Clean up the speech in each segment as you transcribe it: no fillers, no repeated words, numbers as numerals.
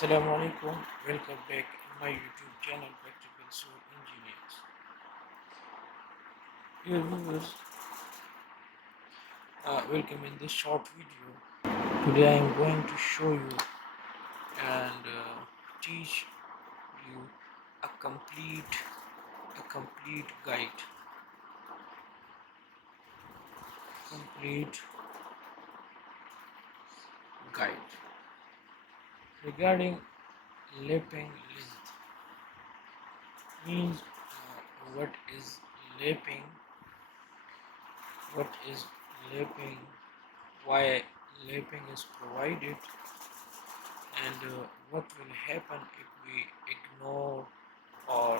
Assalamu alaikum, welcome back to my YouTube channel Practical Soul Engineers. Dear viewers, welcome in this short video. Today I am going to show you and teach you a complete complete guide regarding lapping length. Means what is lapping, what is lapping, why lapping is provided, and what will happen if we ignore or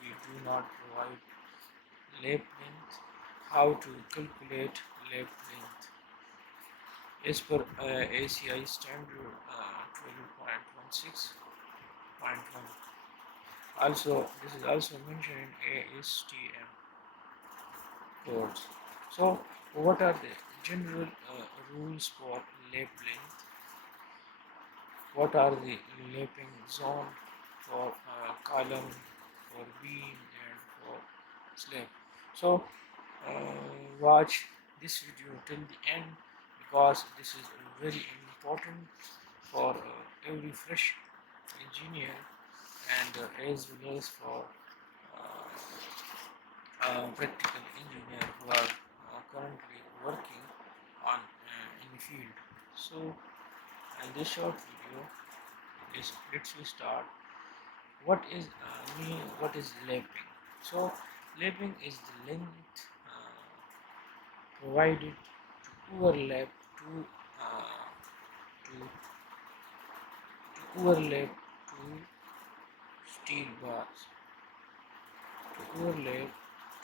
we do not provide lap length, how to calculate lap length as per ACI standard 12.16.1. Also, this is also mentioned in ASTM codes. So what are the general rules for lap length? What are the lapping zone for column, for beam, and for slab? So watch this video till the end, because this is very important for every fresh engineer, and as well as for practical engineer who are currently working on in the field. So in this short video, let's start. What is lapping? So lapping is the length provided to overlap uh, to, to overlap two steel bars, to overlap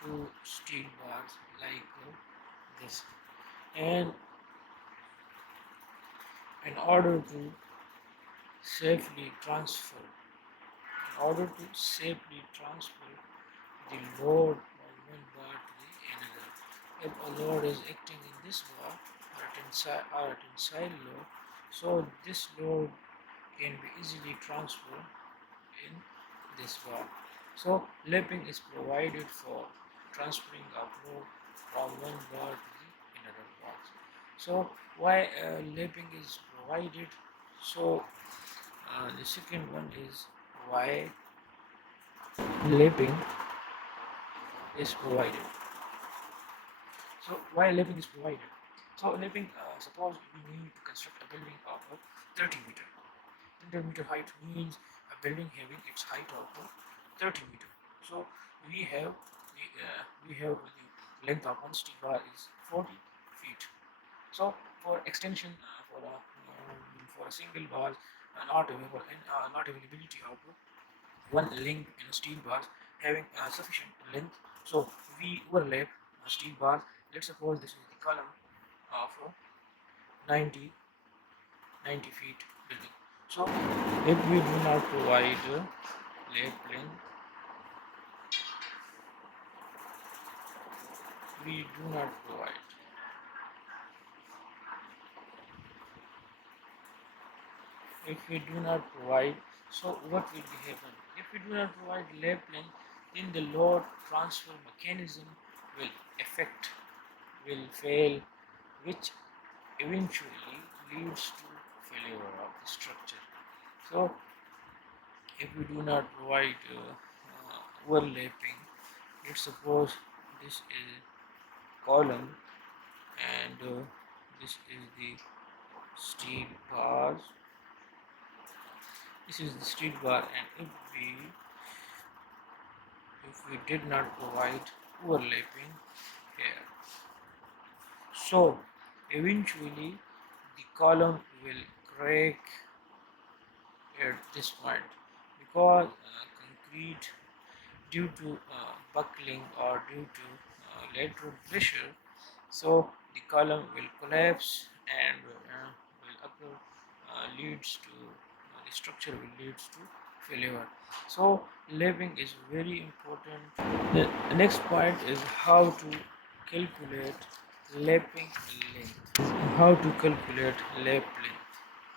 two steel bars like this, and in order to safely transfer the load from one bar to the another. If a load is acting in this bar, or tensile load, so this load can be easily transferred in this bar. So lapping is provided for transferring of load from one bar to the another bar. So why lapping is provided? So the second one is why lapping is provided. So why lapping is provided? So lapping, suppose we need to construct a building of 30 meter. 30-meter height means a building having its height of 30 meter. So we have the length of one steel bar is 40 feet. So for extension, for a single bar, not availability of one link in a steel bar having sufficient length. So we overlap steel bars. Let's suppose this is the column of 90 feet building. So if we do not provide lap length, we do not provide. If we do not provide, so what will be happen? If we do not provide lap length, then the load transfer mechanism will fail, which eventually leads to failure of the structure. So if we do not provide overlapping, let's suppose this is column and this is the steel bars. This is the steel bar, and if we did not provide overlapping here, so eventually the column will crack at this point, because concrete, due to buckling or due to lateral pressure, so the column will collapse and will occur, leads to the structure will leads to failure. So lapping is very important. The next point is how to calculate lapping length. How to calculate lap length.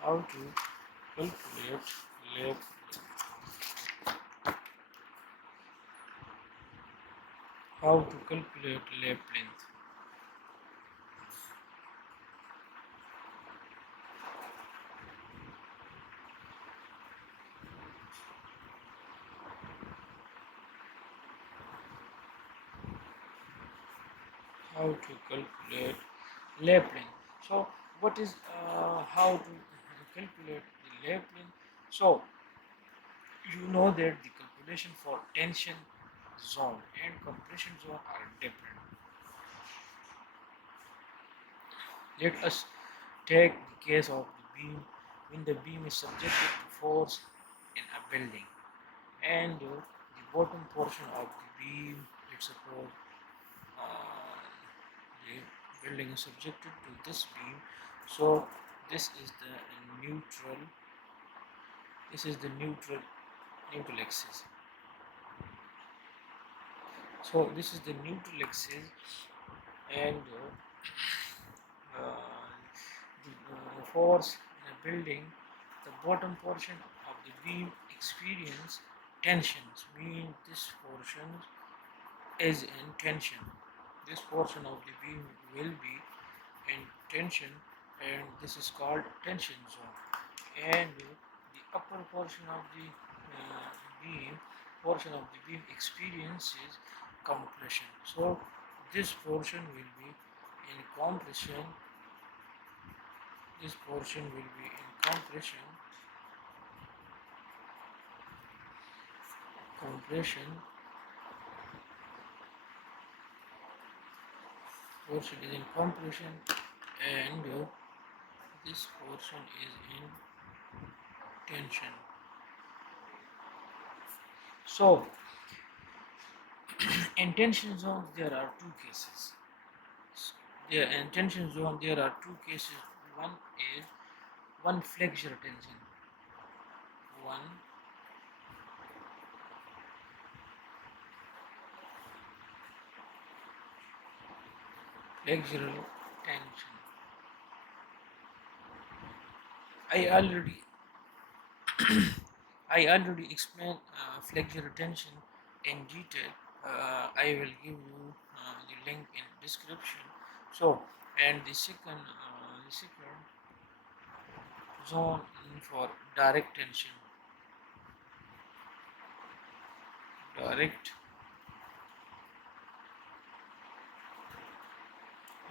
How to calculate lap how to calculate lap length. How to calculate lap length. So what is how to calculate the lap length? So you know that the calculation for tension zone and compression zone are different. Let us take the case of the beam. When the beam is subjected to force in a building and the bottom portion of the beam, let's suppose the building is subjected to this beam. So this is the neutral, this is the neutral axis. So this is the neutral axis, and the force in a building, the bottom portion of the beam experience tensions, mean this portion is in tension. This portion of the beam will be in tension, and this is called tension zone. And the upper portion of the beam, experiences compression. So this portion will be in compression. This portion will be in compression. Portion is in compression, and this portion is in tension. So in tension zone there are two cases. In tension zone there are two cases. One is one flexure tension. One flexural tension. I already explained flexural tension in detail. I will give you the link in description. So, and the second zone for direct tension. Direct.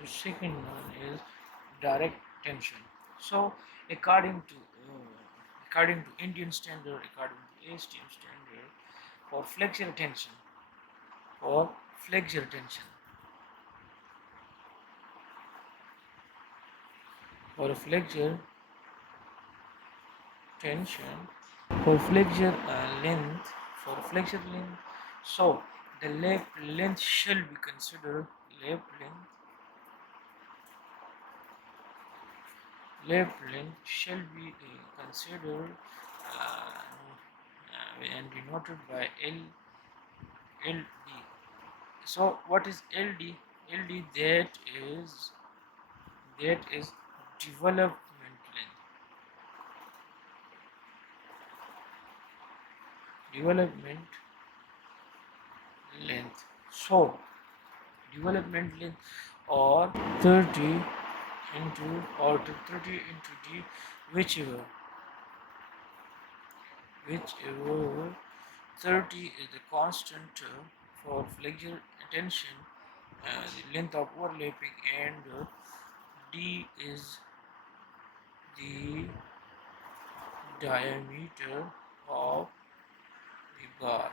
The second one is direct tension. So, according to Indian standard, according to ASTM standard, for flexural tension, for flexural tension, for flexure tension, for flexure length, for flexure length. So the lap length shall be considered lap length. Lap length shall be considered and denoted by LD. So what is LD? LD that is development length. Development length. So development length or 30 into or 30 into d, whichever 30 is the constant for flexure tension, the length of overlapping, and d is the diameter of the bar.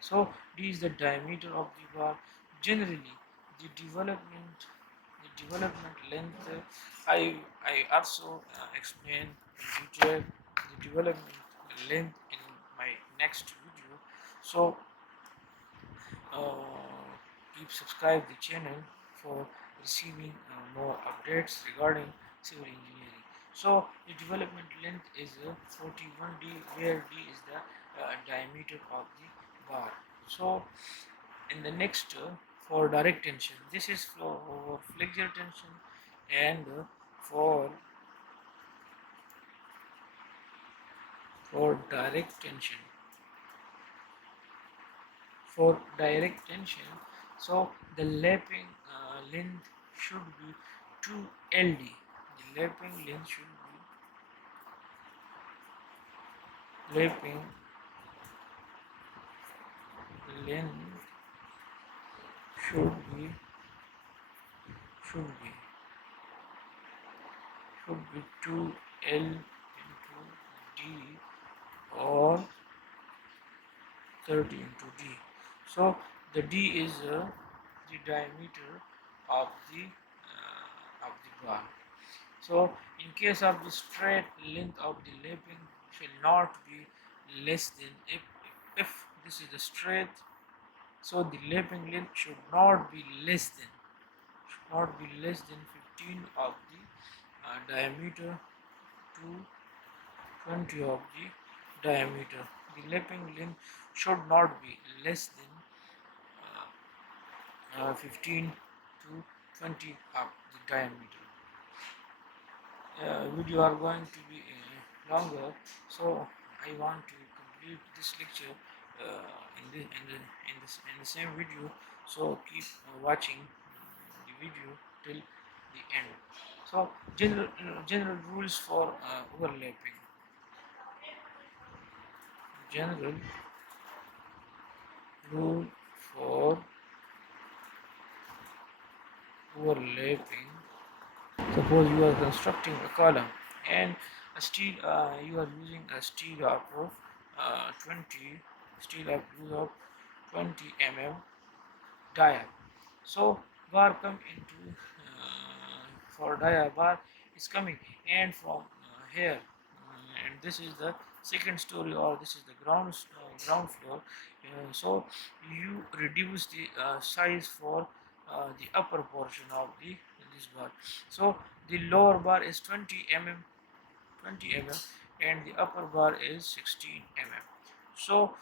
So d is the diameter of the bar. Generally, the development length. I also explain in detail the development length in my next video. So keep subscribe the channel for receiving more updates regarding civil engineering. So the development length is 41d, where d is the diameter of the bar. So in the next for direct tension, this is for flexure tension, and for for direct tension. For direct tension, so the lapping length should be 2 LD. The lapping length should be lapping length should be should be should be 2L into D or 30 into D. So the D is the diameter of the bar. So in case of the straight length of the lapping shall not be less than if this is the straight, so the lapping length should not be less than 15 of the diameter to 20 of the diameter. The lapping length should not be less than 15 to 20 of the diameter. Video are going to be longer, so I want to complete this lecture in the same video. So keep watching the video till the end. So general rules for overlapping. General rule for overlapping. Suppose you are constructing a column and a steel, you are using a steel of 20 steel of 20 dia. So bar come into for dia bar is coming, and from here, and this is the second story, or this is the ground floor. So you reduce the size for the upper portion of the this bar. So the lower bar is 20 mm and the upper bar is 16 mm. So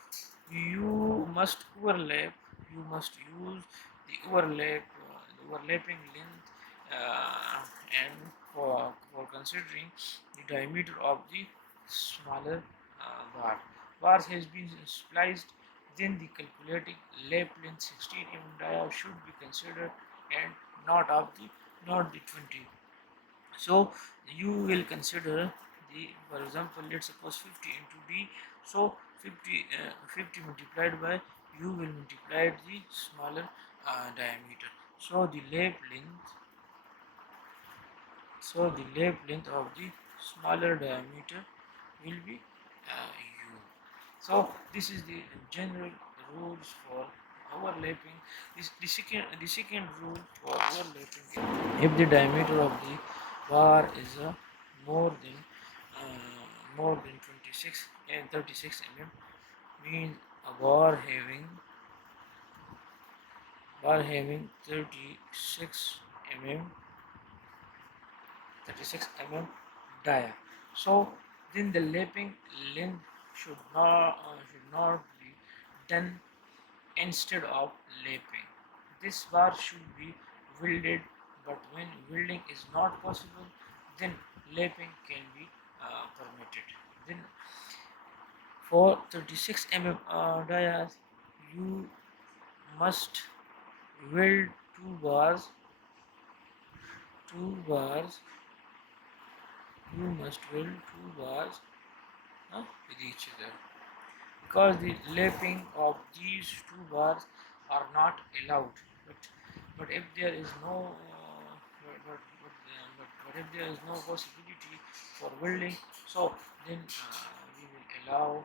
you must overlap, you must use the overlapping length, and for considering the diameter of the smaller bars has been spliced, then the calculating lap length 16 mm dia should be considered and not the 20. So you will consider the, for example, let's suppose 50 into D. So 50 multiplied by, you will multiply the smaller diameter. So the lap length of the smaller diameter will be U. So this is the general rules for overlapping. The second rule for overlapping is, if the diameter of the bar is more than more than 26 and 36 mm, means a bar having 36 mm dia. So then the lapping length should not be done instead of lapping. This bar should be welded, but when welding is not possible, then lapping can be permitted. Then for 36 mm dias, you must weld two bars you must weld two bars with each other, because the lapping of these two bars are not allowed. But if there is no but if there is no possibility for welding, so then we will allow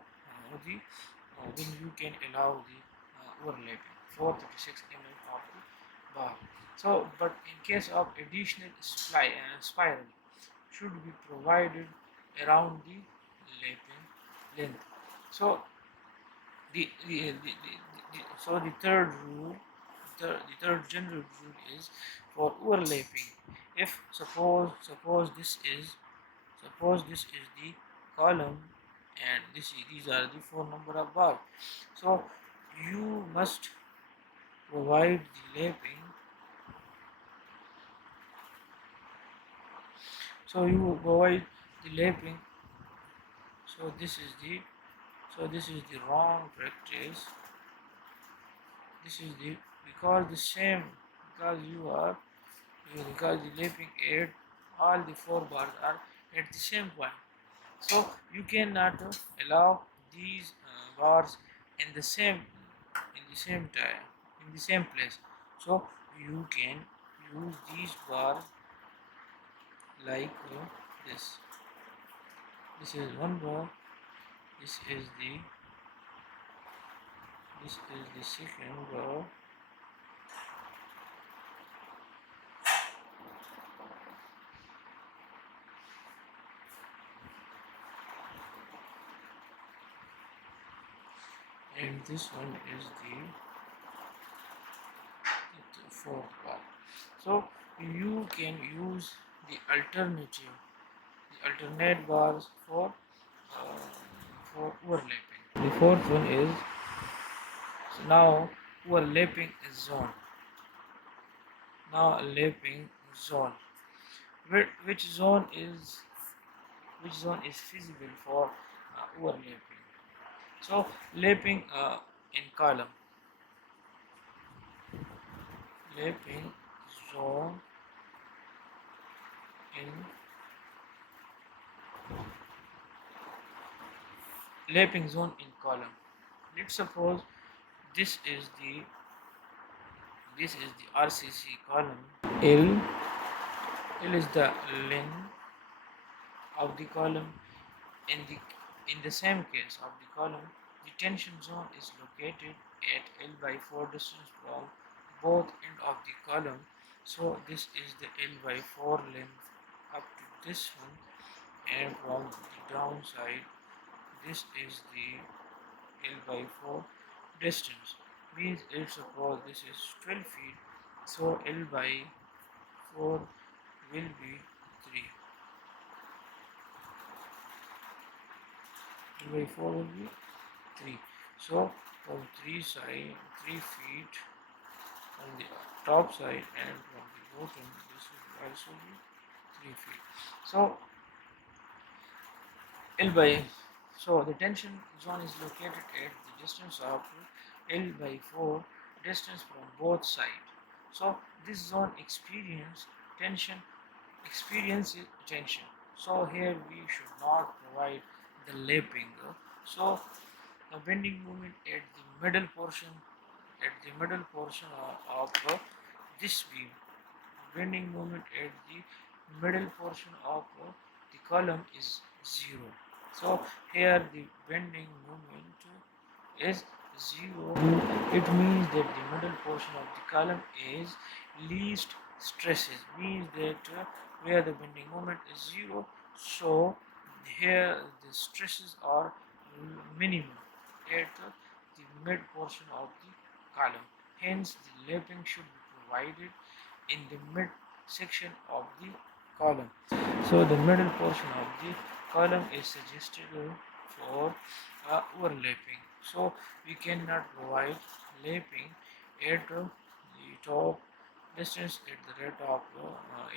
then you can allow the overlapping for 36 mm of the bar. So but in case of additional spiral should be provided around the lapping length. So the third rule, the third general rule is for overlapping. If suppose this is the column, and these are the four number of bars. So you must provide the lapping. So you provide the lapping. So this is the wrong practice. This is the because the same because you are because the lapping at all the four bars are at the same point. So you cannot allow these bars in the same time in the same place. So you can use these bars like this. This is one bar. This is the second bar. And this one is the fourth bar. So you can use the alternate bars for overlapping. The fourth one is so now overlapping zone. Now a lapping zone. Which zone is feasible for overlapping? So lapping in column, lapping zone in lapping zone in column. Let's suppose this is the RCC column. L L is the length of the column. In the same case of the column, the tension zone is located at L by 4 distance from both ends of the column. So this is the L by 4 length up to this one, and from the downside this is the L by 4 distance. Means if suppose this is 12 feet, so L by 4 will be 3. L by 4 will be 3. So from 3 feet on the top side and from the bottom this will also be 3 feet. So L by so the tension zone is located at the distance of L by 4 distance from both sides. So this zone experiences tension. So here we should not provide the lapping. So the bending moment at the middle portion of this beam. Bending moment at the middle portion of the column is 0. So here the bending moment is 0. It means that the middle portion of the column is least stresses. Means that where the bending moment is 0, so here the stresses are minimum at the mid portion of the column. Hence, the lapping should be provided in the mid section of the column. So the middle portion of the column is suggested for overlapping. So we cannot provide lapping at the top distance at the rate of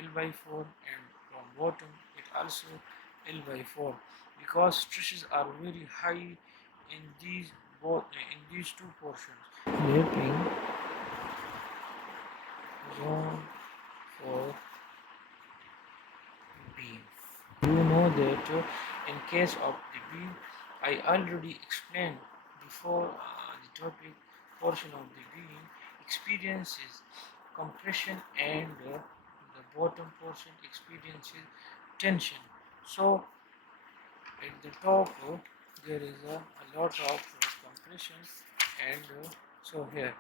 L by 4, and from bottom it also L by 4, because stresses are very high in these two portions. Lapping zone for beam. You know that in case of the beam, I already explained before the topic portion of the beam experiences compression, and the bottom portion experiences tension. So at the top there is a lot of compression, and so here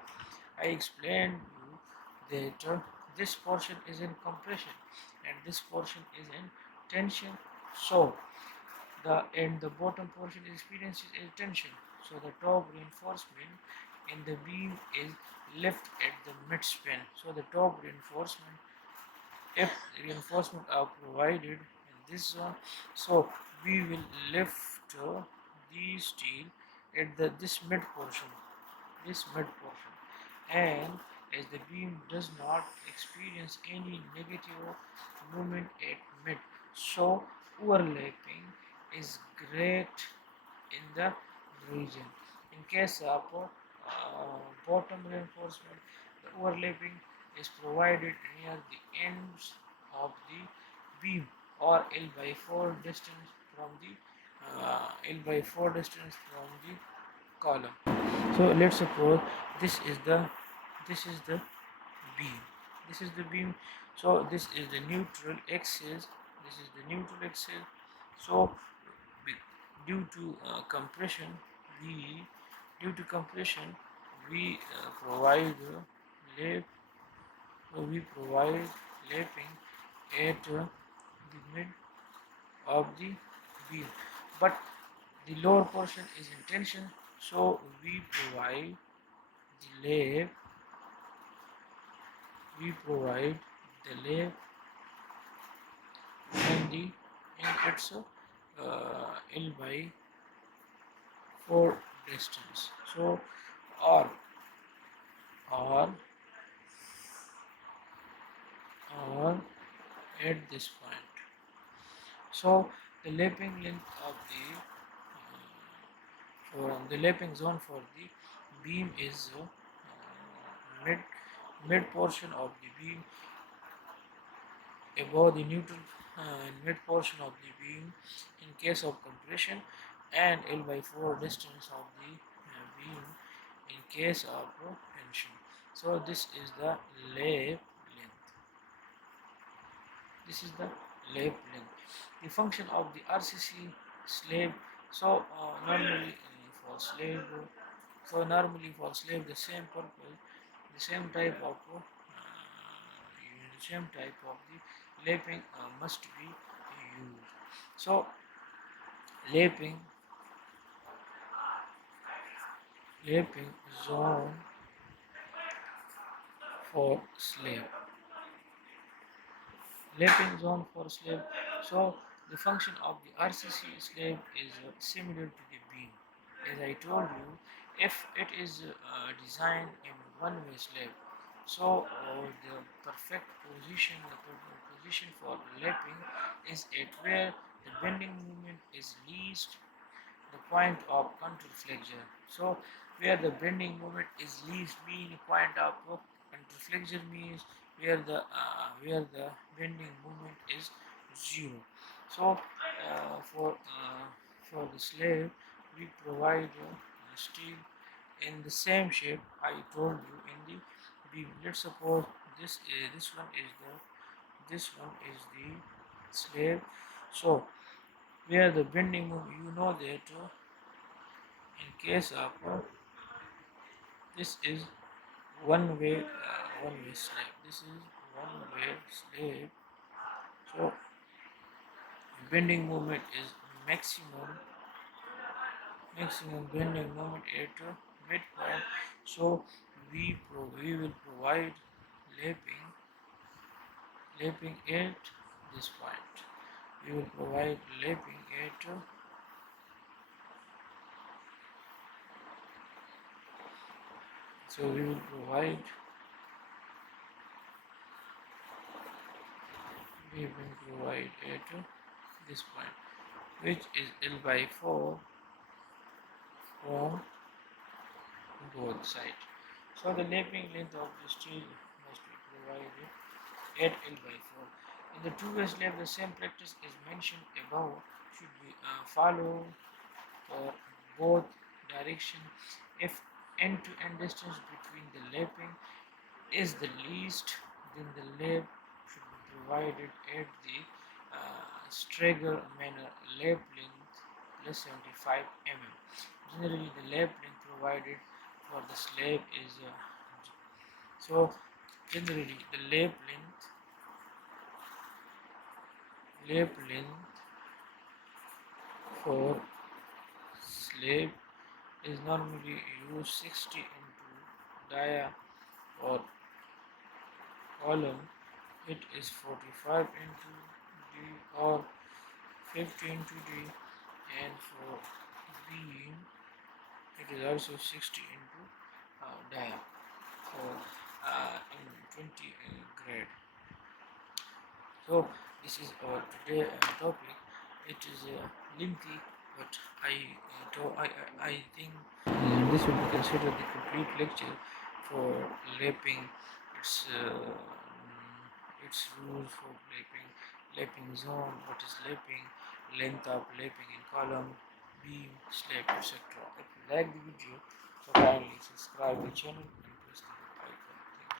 I explained you that this portion is in compression and this portion is in tension. So the bottom portion experiences a tension. So the top reinforcement in the beam is left at the mid span. So the top reinforcement, if reinforcement are provided in this zone, so we will lift the steel at this mid portion, and as the beam does not experience any negative movement at mid, so overlapping is great in the region. In case of bottom reinforcement, the overlapping is provided near the ends of the beam or L by 4 distance from the column. So let's suppose this is the this is the beam. This is the beam. So this is the neutral axis. This is the neutral axis. So due to compression, we due to compression we provide lap we provide lapping at the mid of the beam, but the lower portion is in tension, so the lap we provide the lap in its L by 4 distance. So or or or at this point. So the lapping length of the lapping zone for the beam is mid portion of the beam above the neutral mid portion of the beam in case of compression, and L by 4 distance of the beam in case of tension. So this is the lap length. This is the lap length. The function of the RCC slab. So normally for slab the same purpose, the same type of the lapping must be used. So lapping lapping zone for slab. Lapping zone for slab. So the function of the RCC slab is similar to the beam. As I told you, if it is designed in one-way slab, so the perfect position for lapping is at where the bending moment is least, the point of counterflexure. So where the bending moment is least mean point of counterflexure means where the bending moment is zero. So for the slab we provide steel in the same shape I told you in the beam. Let's suppose this one is the slab. So where the bending moment, you know that in case of this is one way slab. This is one way slab. So bending moment is maximum bending moment at midpoint. So we will provide lapping at this point. We will provide lapping at so we will provide at this point, which is L by 4 from both sides. So the lapping length of the steel must be provided at L by 4. In the two-way slab, the same practice is mentioned above should be followed for both directions. If end-to-end distance between the lapping is the least, then the lap should be provided at the stagger manner. Lap length plus 75 mm. Generally, the lap length provided for the slab is so generally the lap length for slab is normally used 60 into dia or column. It is 45 into D or 50 into D, and for beam it is also 60 into dia. So in 20 grade. So this is our today topic. it is lengthy, but I think this will be considered the complete lecture for lapping. Its its rules for lapping zone, what is lapping, length of lapping in column, beam, slab, etc. If you like the video, so kindly subscribe the channel.